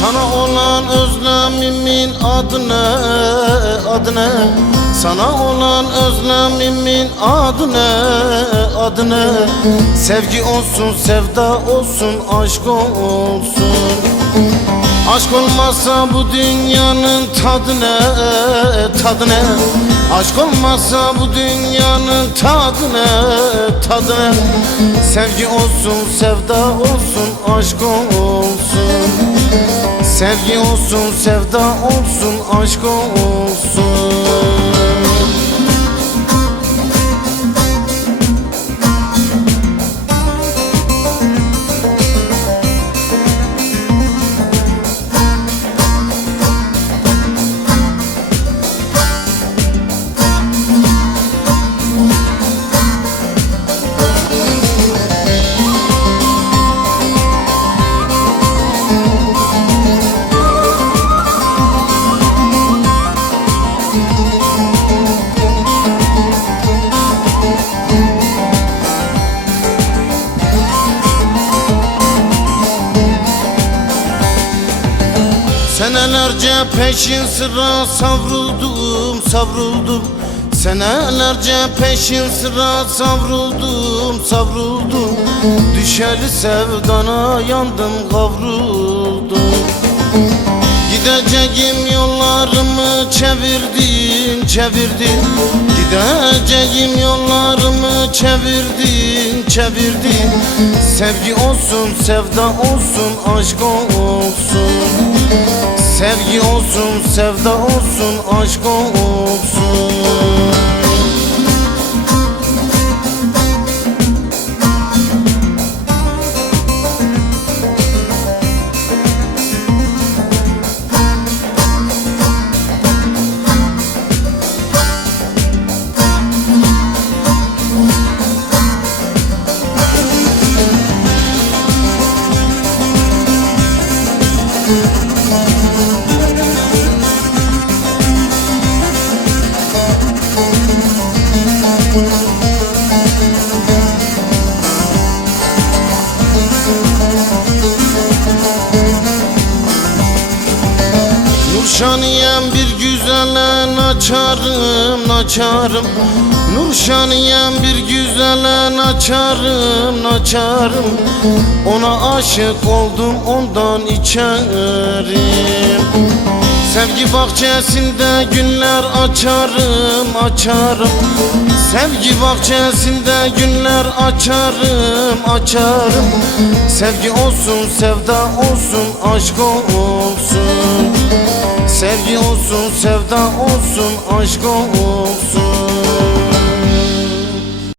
Sana olan özlemimin adı ne, adı ne? Sana olan özlemimin adı ne, adı ne Sevgi olsun, sevda olsun, aşk olsun. Aşk olmazsa bu dünyanın tadı ne, tadı ne? Aşk olmazsa bu dünyanın tadı ne, tadı ne? Sevgi olsun, sevda olsun, aşk olsun. Sevgi olsun, sevda olsun, aşk olsun Senelerce peşin sıra savruldum, savruldum. Senelerce peşin sıra savruldum, savruldum. Düşeli sevdana yandım, kavruldum. Gideceğim yollarımı çevirdin, çevirdin. Gideceğim yollarımı çevirdin, çevirdin. Sevgi olsun, sevda olsun, aşk olsun Sevgi olsun, sevda olsun, aşk olsun Nurşaniyem bir güzele naçarım naçarım. Nurşaniyem bir güzele naçarım naçarım. Ona aşık oldum ondan içerim. Sevgi bahçesinde günler açarım açarım. Sevgi bahçesinde günler açarım açarım. Sevgi olsun sevda olsun aşk olsun olsun sevda olsun aşk olsun